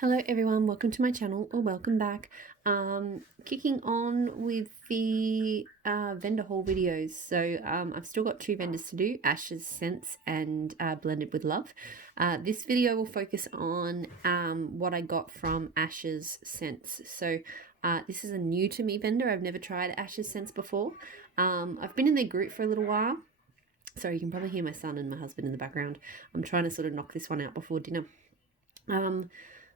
Hello everyone, welcome to my channel or welcome back. Kicking on with the vendor haul videos. So I've still got two vendors to do, Ash's Scents and Blended with Love. This video will focus on what I got from Ash's Scents. So this is a new to me vendor. I've never tried Ash's Scents before. I've been in their group for a little while. Sorry, you can probably hear my son and my husband in the background. I'm trying to sort of knock this one out before dinner.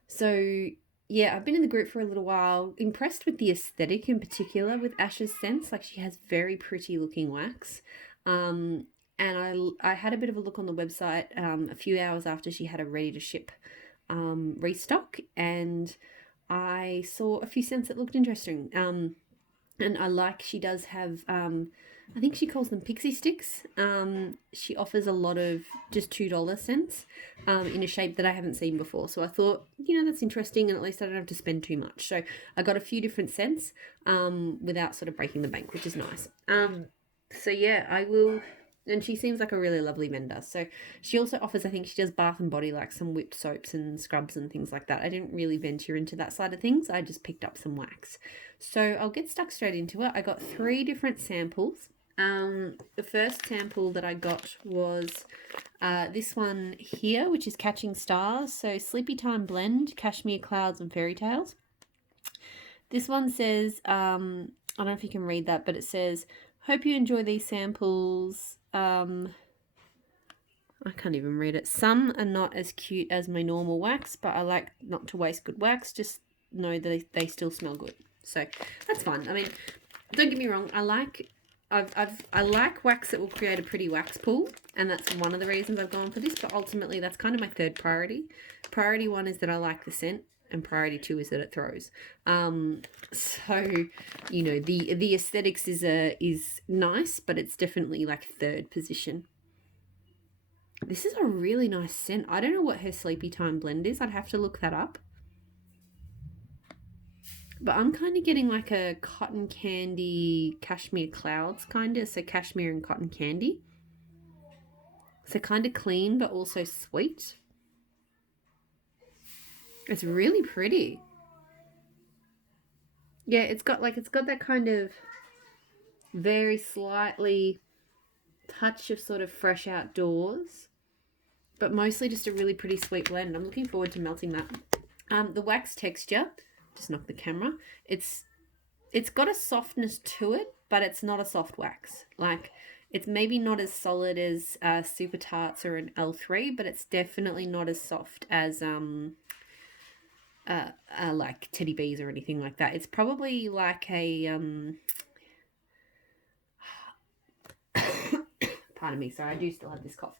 So yeah, I've been in the group for a little while. Impressed with the aesthetic in particular with Ash's Scents. Like, she has very pretty looking wax. And I had a bit of a look on the website a few hours after she had a ready to ship restock, and I saw a few scents that looked interesting. And I like, she does have I think she calls them Pixie Sticks. She offers a lot of just $2 scents in a shape that I haven't seen before. So I thought, that's interesting, and at least I don't have to spend too much. So I got a few different scents without sort of breaking the bank, which is nice. So yeah, I will. And she seems like a really lovely vendor. So she also offers, I think she does bath and body, like some whipped soaps and scrubs and things like that. I didn't really venture into that side of things. I just picked up some wax. So I'll get stuck straight into it. I got 3 different samples. The first sample that I got was this one here, which is Catching Stars. So Sleepy Time Blend, Cashmere Clouds and Fairy Tales. This one says, I don't know if you can read that, but it says, hope you enjoy these samples. I can't even read it. Some are not as cute as my normal wax, but I like not to waste good wax. Just know that they still smell good. So that's fun. I mean, don't get me wrong. I like wax that will create a pretty wax pool, and that's one of the reasons I've gone for this. But ultimately, that's kind of my third priority. Priority 1 is that I like the scent, and priority 2 is that it throws. So the aesthetics is nice, but it's definitely like third position. This is a really nice scent. I don't know what her Sleepy Time blend is. I'd have to look that up. But I'm kind of getting like a cotton candy cashmere clouds kind of. So cashmere and cotton candy. So kind of clean but also sweet. It's really pretty. Yeah, it's got that kind of very slightly touch of sort of fresh outdoors, but mostly just a really pretty sweet blend. I'm looking forward to melting that. The wax texture, just knock the camera. It's got a softness to it, but it's not a soft wax. Like, it's maybe not as solid as Super Tarts or an L3, but it's definitely not as soft as like Teddy Bees or anything like that. It's probably like a pardon me, sorry, I do still have this cough.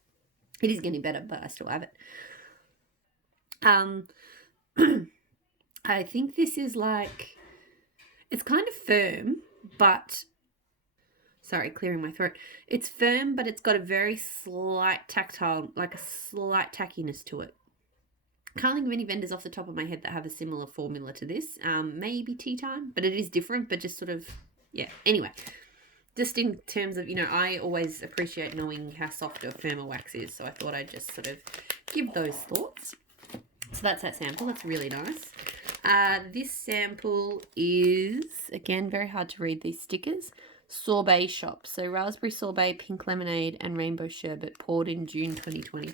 It is getting better, but I still have it. I think this is like, it's kind of firm, but sorry, clearing my throat. It's firm, but it's got a very slight tactile, like a slight tackiness to it. Can't think of any vendors off the top of my head that have a similar formula to this. Maybe Tea Time, but it is different, but just sort of, yeah. Anyway, just in terms of, I always appreciate knowing how soft or firm a wax is, so I thought I'd just sort of give those thoughts. So that's that sample. That's really nice. This sample is, again, very hard to read these stickers. Sorbet Shops. So raspberry sorbet, pink lemonade, and rainbow sherbet, poured in June 2020.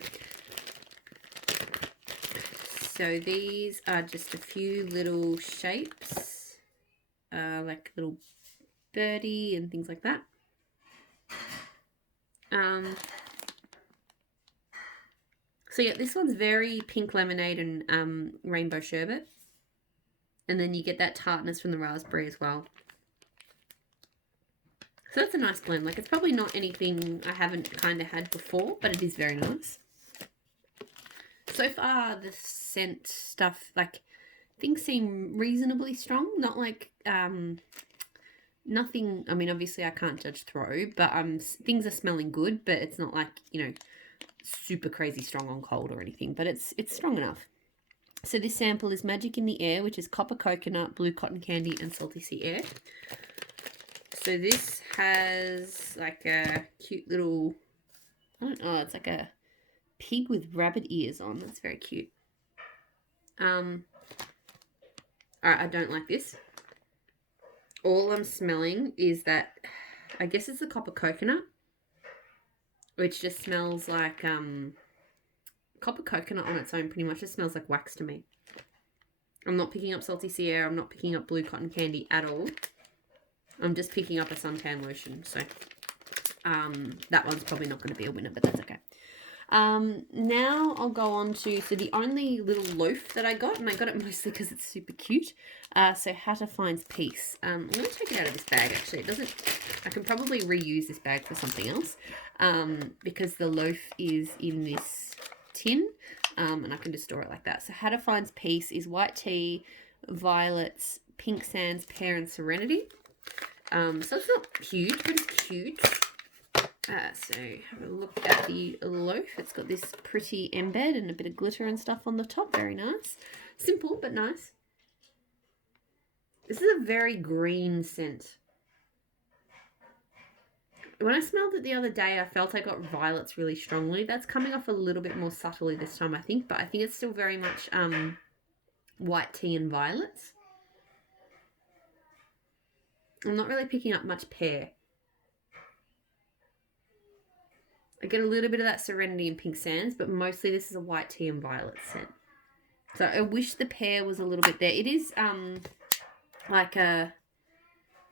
So these are just a few little shapes, like little birdie and things like that. So yeah, this one's very pink lemonade and rainbow sherbet. And then you get that tartness from the raspberry as well. So that's a nice blend. Like, it's probably not anything I haven't kind of had before, but it is very nice. So far, the scent stuff, like, things seem reasonably strong. Not like, nothing, I mean, obviously I can't judge throw, but things are smelling good, but it's not like, super crazy strong on cold or anything, but it's strong enough. So this sample is Magic in the Air, which is copper coconut, blue cotton candy, and salty sea air. So this has like a cute little, I don't know, it's like a pig with rabbit ears on. That's very cute. All right, I don't like this. All I'm smelling is that, I guess it's the copper coconut, which just smells like copper coconut on its own pretty much just smells like wax to me. I'm not picking up Salty Sierra. I'm not picking up blue cotton candy at all. I'm just picking up a suntan lotion. So that one's probably not going to be a winner, but that's okay. Now I'll go on to, so the only little loaf that I got, and I got it mostly because it's super cute. So Hatter Finds Peace. I'm going to take it out of this bag actually. It doesn't, I can probably reuse this bag for something else because the loaf is in this tin and I can just store it like that. So Hatter Finds Peace is white tea, violets, pink sands, pear and serenity. So it's not huge, but it's cute. So have a look at the loaf. It's got this pretty embed and a bit of glitter and stuff on the top. Very nice. Simple, but nice. This is a very green scent. When I smelled it the other day, I felt I got violets really strongly. That's coming off a little bit more subtly this time, I think. But I think it's still very much white tea and violets. I'm not really picking up much pear. I get a little bit of that Serenity and Pink Sands, but mostly this is a white tea and violet scent. So I wish the pear was a little bit there. It is it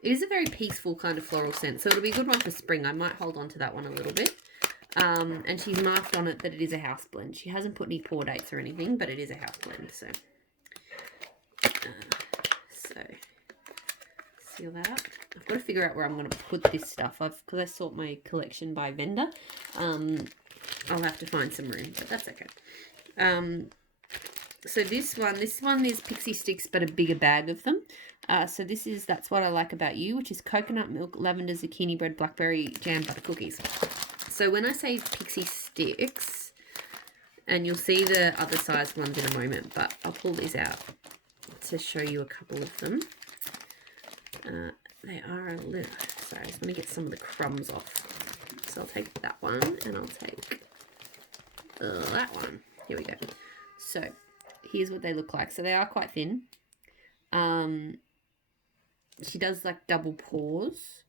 is a very peaceful kind of floral scent. So it'll be a good one for spring. I might hold on to that one a little bit. And she's marked on it that it is a house blend. She hasn't put any pour dates or anything, but it is a house blend. So, seal that up. I've got to figure out where I'm going to put this stuff. Because I sort my collection by vendor. I'll have to find some room, but that's okay. So this one is Pixie Sticks, but a bigger bag of them. So That's What I Like About You, which is coconut milk, lavender, zucchini bread, blackberry jam, butter cookies. So when I say Pixie Sticks, and you'll see the other size ones in a moment, but I'll pull these out to show you a couple of them. They are a little, sorry, I just want to get some of the crumbs off. So I'll take that one, and I'll take that one. Here we go. So here's what they look like. So they are quite thin. She does like double pours.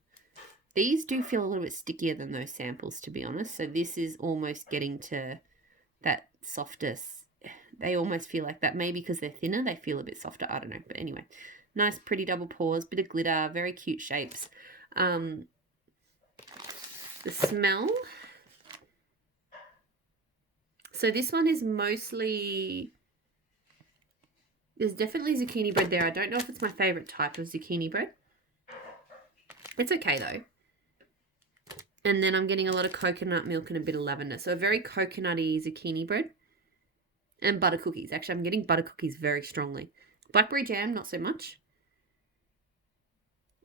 These do feel a little bit stickier than those samples, to be honest. So this is almost getting to that softest. They almost feel like that. Maybe because they're thinner, they feel a bit softer. I don't know. But anyway, nice, pretty double pours, bit of glitter, very cute shapes. The smell. So this one is mostly... There's definitely zucchini bread there. I don't know if it's my favourite type of zucchini bread. It's okay though. And then I'm getting a lot of coconut milk and a bit of lavender. So a very coconutty zucchini bread. And butter cookies. Actually, I'm getting butter cookies very strongly. Blackberry jam, not so much.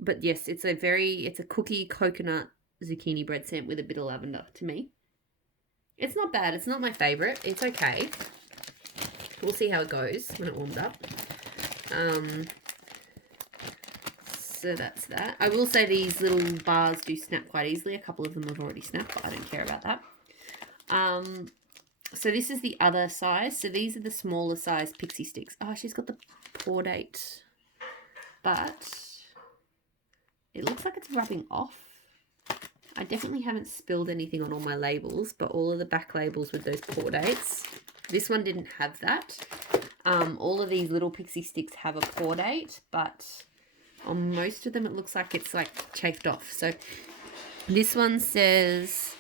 But yes, it's a cookie coconut zucchini bread scent with a bit of lavender to me. It's not bad. It's not my favourite. It's okay. We'll see how it goes when it warms up. So that's that. I will say these little bars do snap quite easily. A couple of them have already snapped, but I don't care about that. So this is the other size. So these are the smaller size Pixie Sticks. Oh, she's got the pour date. But it looks like it's rubbing off. I definitely haven't spilled anything on all my labels, but all of the back labels with those pour dates. This one didn't have that. All of these little Pixie Sticks have a pour date, but on most of them it looks like it's like chafed off. So this one says,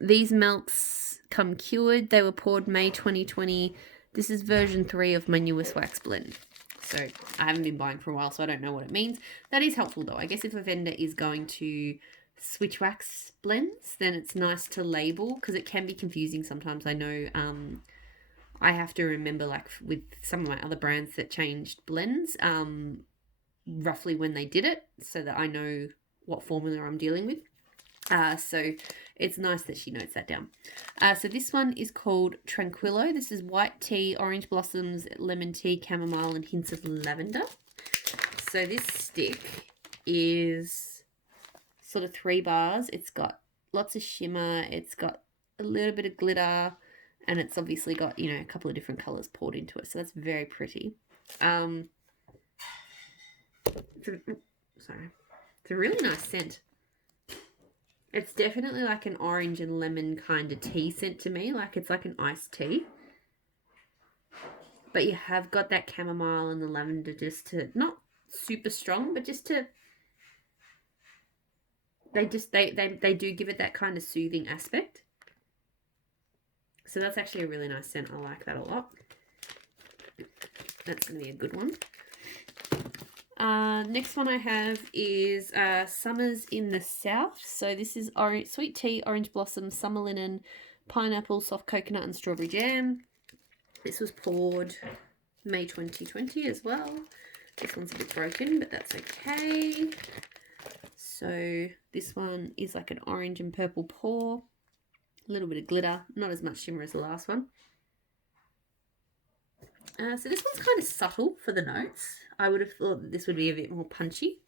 these melts come cured. They were poured May 2020. This is version 3 of my newest wax blend. So I haven't been buying for a while, so I don't know what it means. That is helpful though. I guess if a vendor is going to switch wax blends, then it's nice to label because it can be confusing sometimes. I know I have to remember, like with some of my other brands that changed blends, roughly when they did it so that I know what formula I'm dealing with. So it's nice that she notes that down. So this one is called Tranquilo. This is white tea, orange blossoms, lemon tea, chamomile, and hints of lavender. So this stick is sort of 3 bars. It's got lots of shimmer. It's got a little bit of glitter, and it's obviously got, you know, a couple of different colors poured into it. So that's very pretty. It's a really nice scent. It's definitely like an orange and lemon kind of tea scent to me. Like it's like an iced tea. But you have got that chamomile and the lavender just to, not super strong, but just to, they do give it that kind of soothing aspect. So that's actually a really nice scent. I like that a lot. That's going to be a good one. Next one I have is Summers in the South. So this is orange, sweet tea, orange blossom, summer linen, pineapple, soft coconut and strawberry jam. This was poured May 2020 as well. This one's a bit broken, but that's okay. So this one is like an orange and purple pour. A little bit of glitter, not as much shimmer as the last one. So this one's kind of subtle for the notes. I would have thought that this would be a bit more punchy.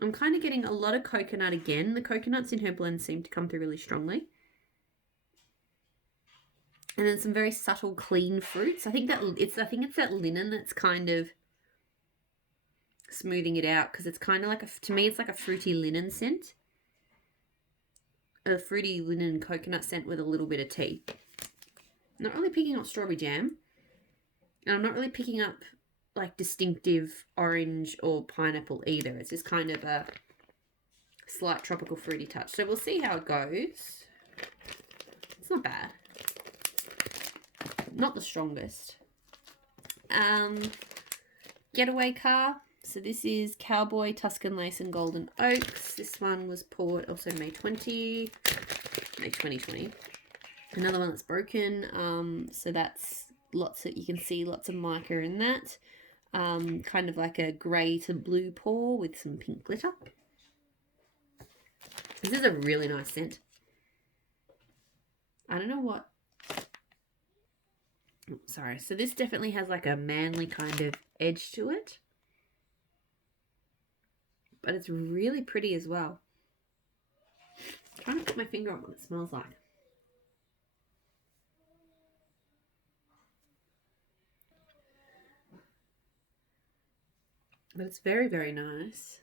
I'm kind of getting a lot of coconut again. The coconuts in her blend seem to come through really strongly. And then some very subtle, clean fruits. I think it's that linen that's kind of smoothing it out, because it's kind of like to me it's like a fruity linen scent. A fruity linen coconut scent with a little bit of tea. I'm not really picking up strawberry jam. And I'm not really picking up like distinctive orange or pineapple either. It's just kind of a slight tropical fruity touch. So we'll see how it goes. It's not bad. Not the strongest. Getaway car. So this is Cowboy, Tuscan Lace and Golden Oaks. This one was poured also May 2020. Another one that's broken. So that's you can see lots of mica in that. Kind of like a grey to blue pour with some pink glitter. This is a really nice scent. I don't know what. Oh, sorry. So this definitely has like a manly kind of edge to it. But it's really pretty as well. I'm trying to put my finger on what it smells like. But it's very, very nice.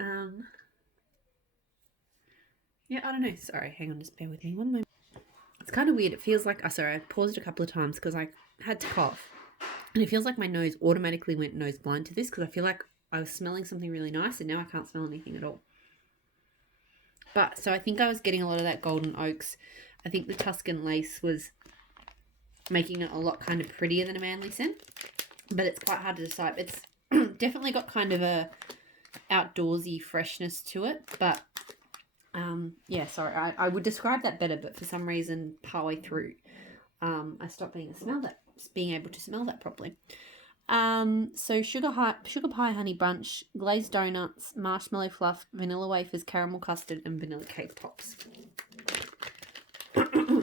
Yeah, I don't know. Sorry, hang on, just bear with me one moment. It's kind of weird. It feels like, sorry, I paused a couple of times because I had to cough. And it feels like my nose automatically went nose blind to this, because I feel like I was smelling something really nice and now I can't smell anything at all. But, so I think I was getting a lot of that golden oaks. I think the Tuscan lace was making it a lot kind of prettier than a manly scent. But it's quite hard to decide. It's definitely got kind of a outdoorsy freshness to it. But, yeah, sorry. I would describe that better, but for some reason, partway through, I stopped being able to smell that properly. So sugar pie honey bunch, glazed donuts, marshmallow fluff, vanilla wafers, caramel custard, and vanilla cake pops.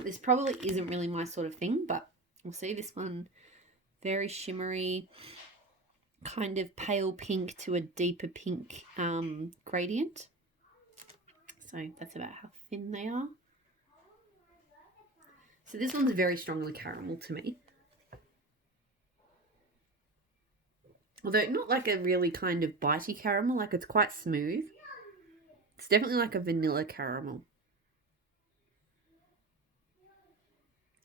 This probably isn't really my sort of thing, but we'll see. This one, very shimmery, kind of pale pink to a deeper pink gradient. So that's about how thin they are. So this one's very strongly caramel to me. Although not like a really kind of bitey caramel, like it's quite smooth. It's definitely like a vanilla caramel.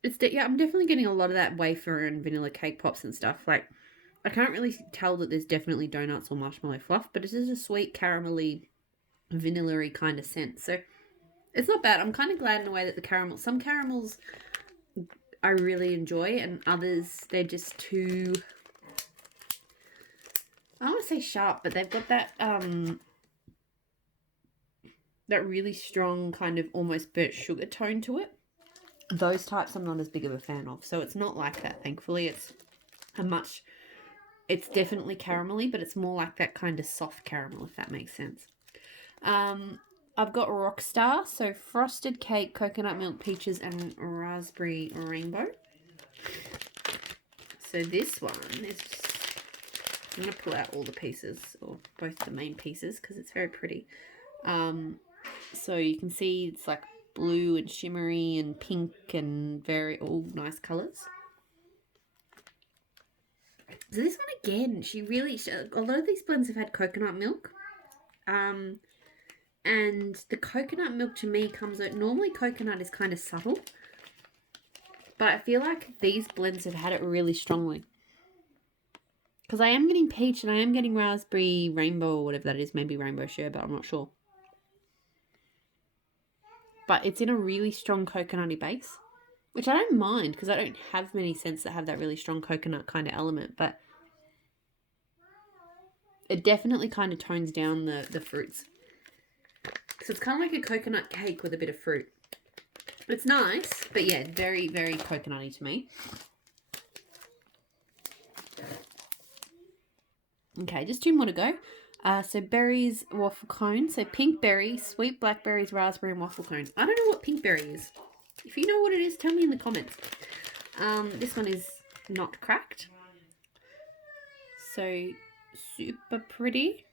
Yeah, I'm definitely getting a lot of that wafer and vanilla cake pops and stuff. Like, I can't really tell that there's definitely donuts or marshmallow fluff, but it is a sweet caramelly, vanilla-y kind of scent. So it's not bad. I'm kind of glad in a way that some caramels I really enjoy, and others, they're just too, I don't want to say sharp, but they've got that that really strong kind of almost burnt sugar tone to it. Those types I'm not as big of a fan of. So it's not like that, thankfully. It's definitely caramelly, but it's more like that kind of soft caramel, if that makes sense. I've got Rockstar, so frosted cake, coconut milk, peaches, and raspberry rainbow. So this one is just, I'm going to pull out all the pieces, or both the main pieces, because it's very pretty. So you can see it's like blue and shimmery and pink and all nice colours. So this one again, a lot of these blends have had coconut milk. And the coconut milk to me comes out, normally coconut is kind of subtle, but I feel like these blends have had it really strongly. Because I am getting peach and I am getting raspberry rainbow or whatever that is, maybe rainbow sherbet, I'm not sure. But it's in a really strong coconutty base, which I don't mind because I don't have many scents that have that really strong coconut kind of element, but it definitely kind of tones down the fruits. So it's kind of like a coconut cake with a bit of fruit. It's nice, but yeah, very, very coconutty to me. Okay, just 2 more to go. So berries, waffle cone. So pink berry, sweet blackberries, raspberry, and waffle cone. I don't know what pink berry is. If you know what it is, tell me in the comments. This one is not cracked. So super pretty.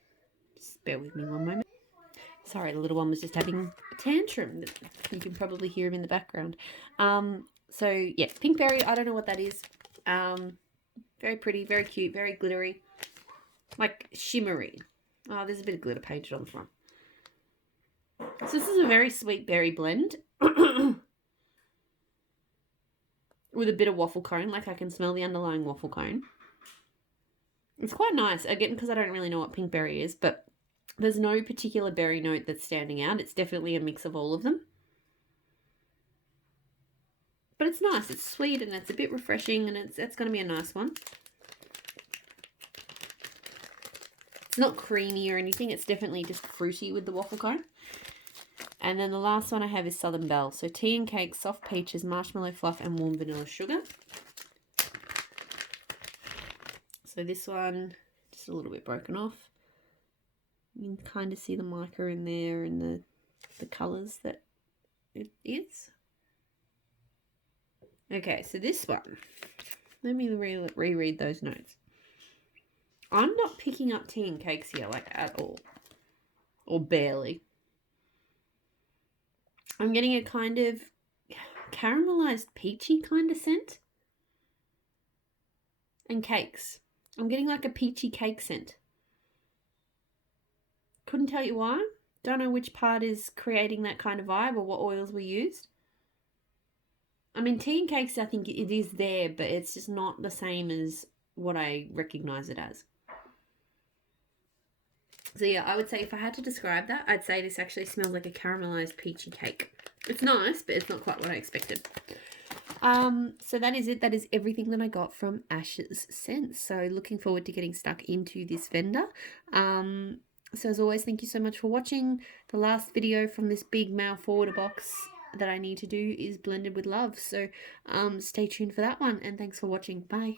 Just bear with me one moment. Sorry, the little one was just having a tantrum. You can probably hear him in the background. So yeah, pink berry. I don't know what that is. Very pretty, very cute, very glittery, like shimmery. Oh, there's a bit of glitter painted on the front. So this is a very sweet berry blend with a bit of waffle cone. Like I can smell the underlying waffle cone. It's quite nice, again, because I don't really know what pink berry is, but there's no particular berry note that's standing out. It's definitely a mix of all of them. But it's nice. It's sweet and it's a bit refreshing and it's going to be a nice one. It's not creamy or anything. It's definitely just fruity with the waffle cone. And then the last one I have is Southern Belle. So tea and cake, soft peaches, marshmallow fluff, and warm vanilla sugar. So this one, just a little bit broken off. You can kind of see the mica in there and the colours that it is. Okay, so this one, let me reread those notes. I'm not picking up tea and cakes here, like, at all. Or barely. I'm getting a kind of caramelized peachy kind of scent. And cakes. I'm getting like a peachy cake scent. Couldn't tell you why. Don't know which part is creating that kind of vibe or what oils were used. I mean, tea and cakes, I think it is there, but it's just not the same as what I recognise it as. So yeah, I would say if I had to describe that, I'd say this actually smells like a caramelized peachy cake. It's nice, but it's not quite what I expected. So that is it. That is everything that I got from Ash's Scents. So looking forward to getting stuck into this vendor. So as always, thank you so much for watching. The last video from this big mail forwarder box that I need to do is Blended with Love. So stay tuned for that one, and thanks for watching. Bye.